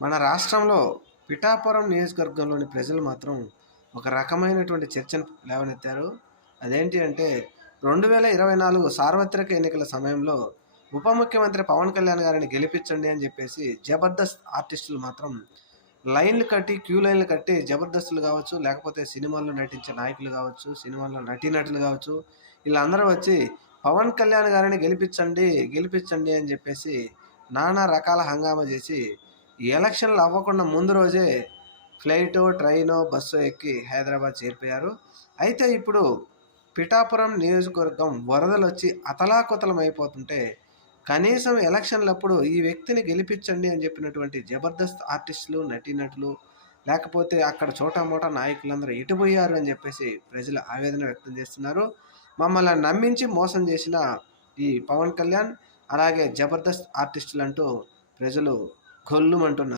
మన రాష్ట్రంలో పిఠాపురం నియోజకవర్గంలోని ప్రజలు మాత్రం ఒక రకమైనటువంటి చర్చను లేవనెత్తారు. అదేంటి అంటే 2024 సార్వత్రిక ఎన్నికల సమయంలో ఉప ముఖ్యమంత్రి పవన్ కళ్యాణ్ గారిని గెలిపించండి అని చెప్పేసి జబర్దస్త్ ఆర్టిస్టులు మాత్రం లైన్లు కట్టి క్యూ లైన్లు కట్టి జబర్దస్తులు కావచ్చు, లేకపోతే సినిమాల్లో నటించే నాయకులు కావచ్చు, సినిమాల్లో నటీనటులు కావచ్చు, వీళ్ళందరూ వచ్చి పవన్ కళ్యాణ్ గారిని గెలిపించండి గెలిపించండి అని చెప్పేసి నానా రకాల హంగామా చేసి ఈ ఎలక్షన్లు అవ్వకుండా ముందు రోజే ఫ్లైటో ట్రైనో బస్సో ఎక్కి హైదరాబాద్ చేరిపోయారు. అయితే ఇప్పుడు పిఠాపురం నియోజకవర్గం వరదలు వచ్చి అతలాకుతలం అయిపోతుంటే కనీసం ఎలక్షన్లప్పుడు ఈ వ్యక్తిని గెలిపించండి అని చెప్పినటువంటి జబర్దస్త్ ఆర్టిస్టులు నటీనటులు లేకపోతే అక్కడ చోటామోటా నాయకులందరూ ఎటుపోయారు అని చెప్పేసి ప్రజలు ఆవేదన వ్యక్తం చేస్తున్నారు. మమ్మల్ని నమ్మించి మోసం చేసిన ఈ పవన్ కళ్యాణ్ అలాగే జబర్దస్త్ ఆర్టిస్టులు అంటూ ప్రజలు గొల్లుమంటున్నారు.